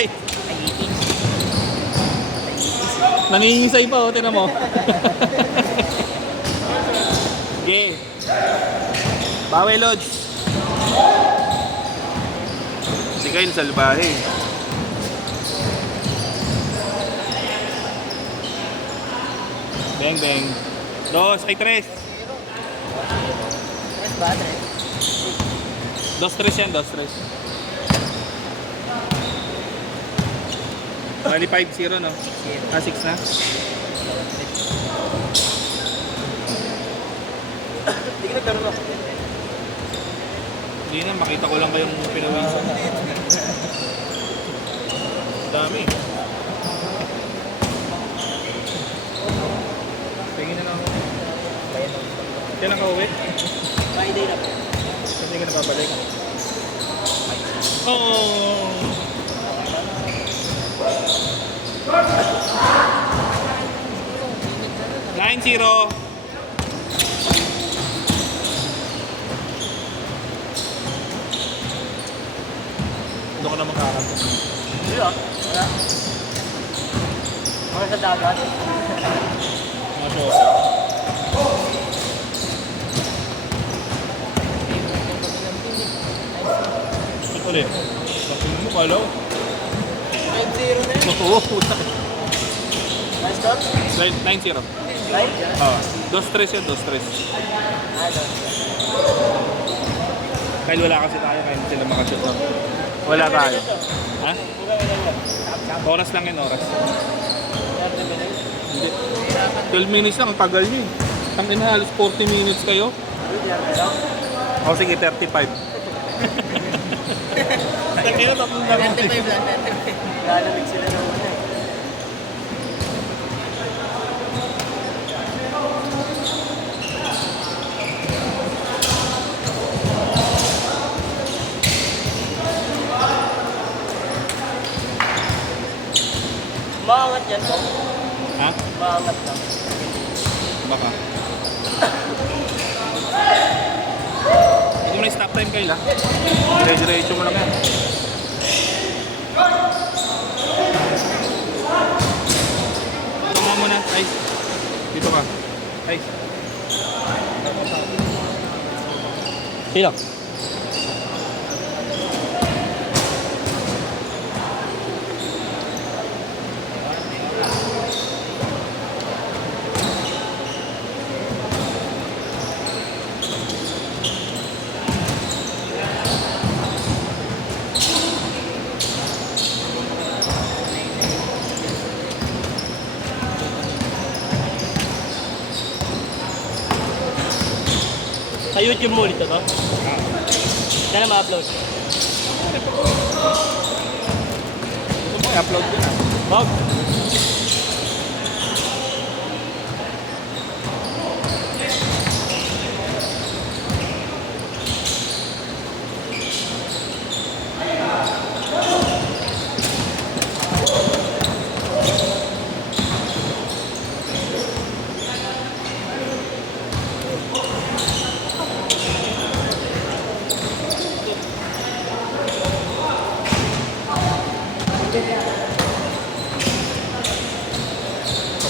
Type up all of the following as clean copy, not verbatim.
Ay! Nangingisay pa, oh. Tinan mo. Okay. Bawi, Lods. Si Kyle salbahe. Beng, beng. Dos, ay tres. Tres ba? Tres? Dos, tres yan, dos, tres. Bali 5-0, no? 6-0. Ah, 6 na? Hindi ka nagkaroon ako. Hindi na, makita ko lang kayong pinawisan. Dami. Tingin na lang ako. Kailan ka uwi? Friday na po. Kasi ka napabalik. Oh! 9-0. Doon ka na makaharap. Hindi ah. Wala. Mga sa dagat. Mga show. Ito ulit. Tingnan mo, kalaw. 5-0 na yun. Oo, puta. Nice score? 9-0. Live? Oo. 2-3 yan, 2-3. Ano? Dahil wala kasi tayo, kaya hindi sila makashoot na. Wala tayo. Ha? Oras lang yun, oras. Hindi. 12 minutes lang, ang tagal nyo eh. Tangin na, halos 40 minutes kayo. O sige, 35. Tangin na, tatlong lang. 35 lang, 35. Lalamig sila na una eh. Maangat yan po. Ha? Maangat lang. Baka. Hindi mo na stop time kayo lang. Diretso mo lang yan. Tama mo na, Ice. Dito ka. Ice. Sino? Sa YouTube mo ulit ito? Saan na ma-upload? Gusto mo, i-upload ko na. Bob?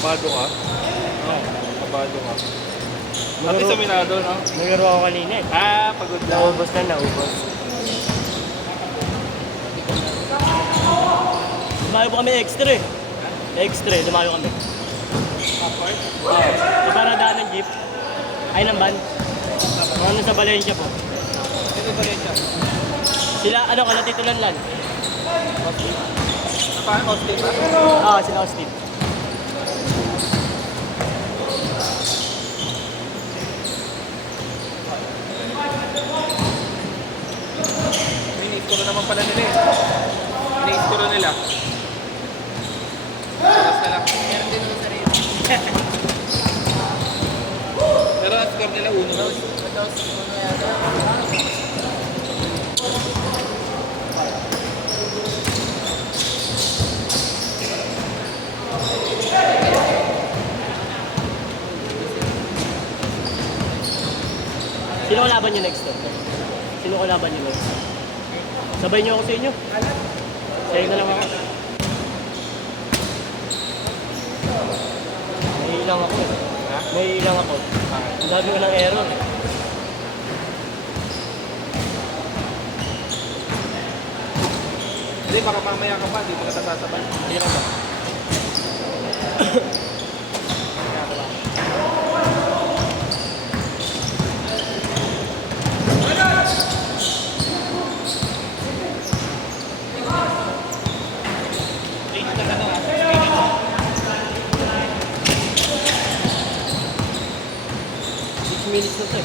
Kabado ka? Oo, kabado ka. Pati sa Minado, no? Naglaro ako kanina eh. Ah, pagod na. Naubos na, naubos. Dumayo po kami extra eh. Extra eh, dumayo kami. Sa paradaan ng jeep. Ay, ng van. Ano sa Valencia po. Sino ba yan? Sila, ano, kalatitulan lang. Napaan Austin ba? Ah, sila Austin. Iniiskuro naman pala nila eh. Iniiskuro nila. Oras na lang. Meron din ako sarili. Pero ang score nila 1-2. Sino kalaban nyo next? Sino kalaban nyo next? Sabay nyo ako sa inyo. Sa'yo na lang ako. ilang ako eh. Ha? May ilang ako. Ang dami ko ng error eh. Hindi, baka mamaya ka pa, di mo ka sasabay. Hindi lang ba? Minutes na ito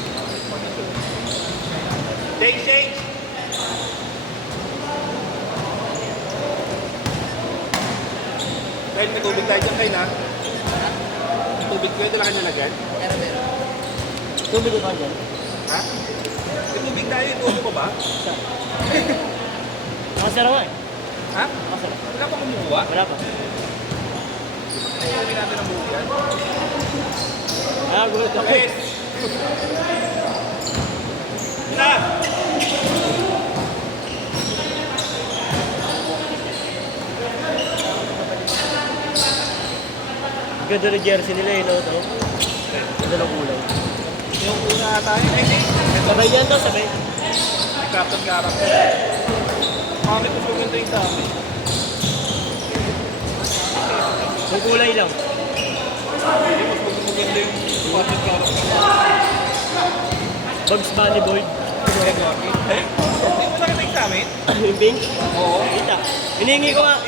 eh. Shake! Dahil may tubig tayo dyan kayo na. May tubig ko, ito lang kayo nalagyan. Tubig ko dyan. Ha? May tubig tayo, ito ko ba? Nakasara nga eh. Ha? Nakasara. Wala pa kumukuha? Wala pa. Ayaw natin ang buhay yan. Ah, gulat ako. Yes! Na! Ganda ng jersey nila eh, no? Ito. Ganda ng kulay. Yung una tayo, hindi. Sabay yan to, sabay. May Captain Character. Bakit ko maganda yung sa amin? Yung kulay lang. Hindi mas maganda yung Captain Character. Bugs Bunny Boy. Eh, hindi mo nakita sa amin? Yung pink? Oo. Kita. Hinihingi ko nga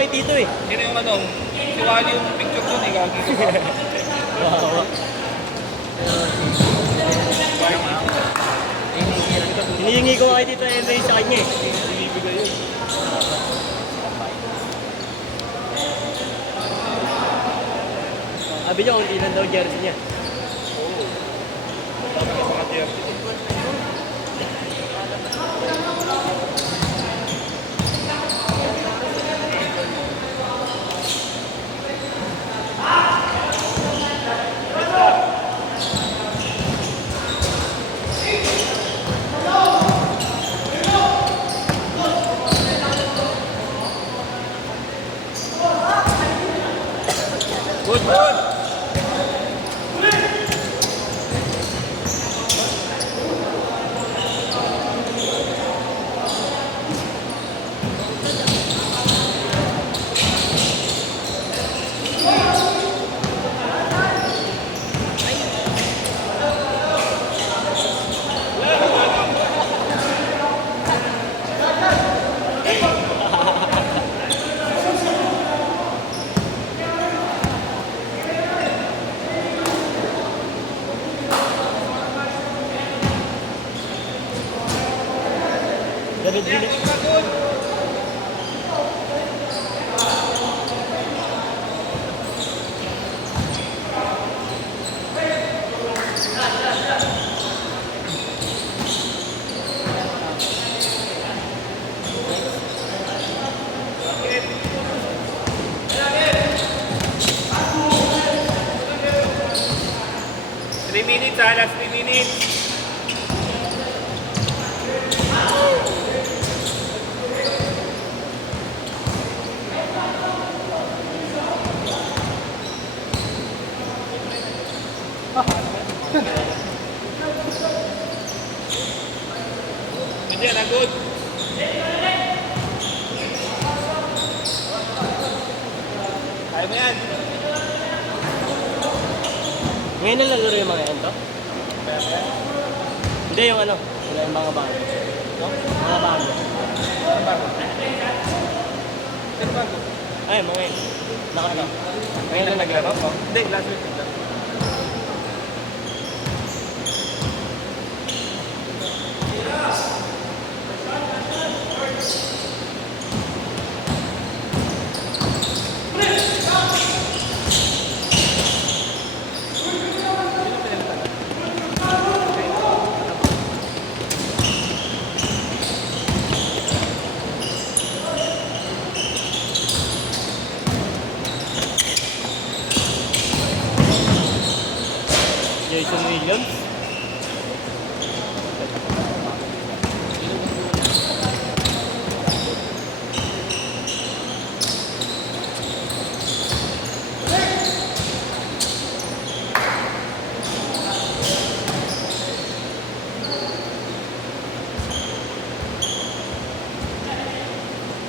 kay Tito eh. Yun yung ano, siwali yung picture doon, gagi ko pa. Wow. Hinihingi ko nga kay Tito MA sa kanya eh. Binibigay yun. Sabi niya kung ilan daw jersey niya. Mga jersey. Good! David Villa. Last 3 minutes. Hindi na good. Kaya mo yan. Ngayon na laro yung mga yan to? Hindi yung ano, wala yung mga bago. No? Mga bago. Ano bago? Ano bago? Ay, mga yun. Nakano. Ngayon na naglaro? Hindi, last week naglaro.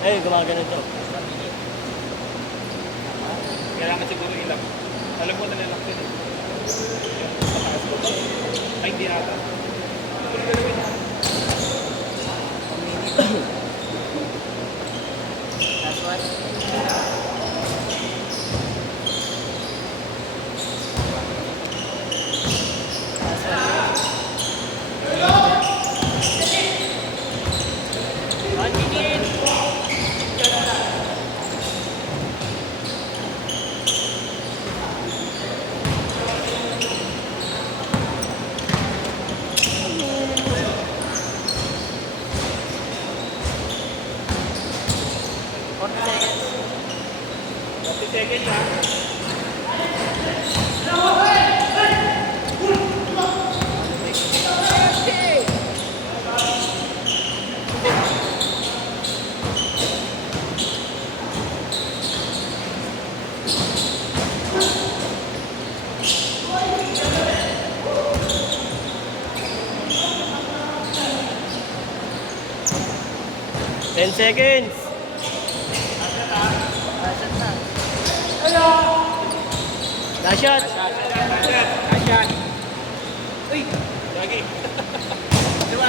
Ayun, gumagano to. Kailangan siguro ilang. Alam mo na nilang din eh. Patakas ko ba? Ay, hindi ata. Last one. One minute. Second lang. Ten seconds. Last shot. Ayan. Uy! Lagi. Diba,